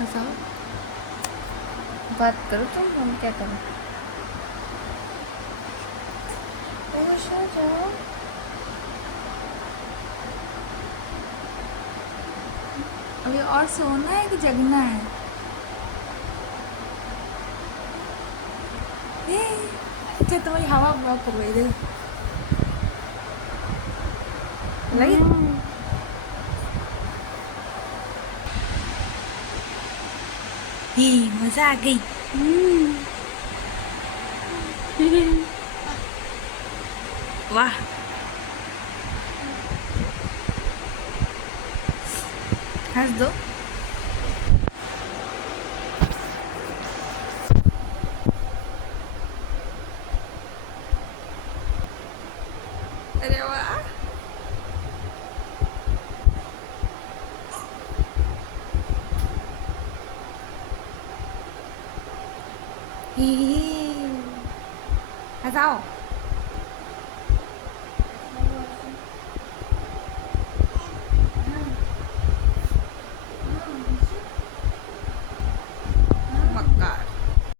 हंसाओ, बात करो तुम, हम क्या करें। सो जाओ। अभी और सोना है कि जगना है? अच्छा तुम्हारी हवा ब्लॉक हो गई, देखो लगी। मजा आ गई। वाह, हंस दो। अरे वाह, हंसाओ।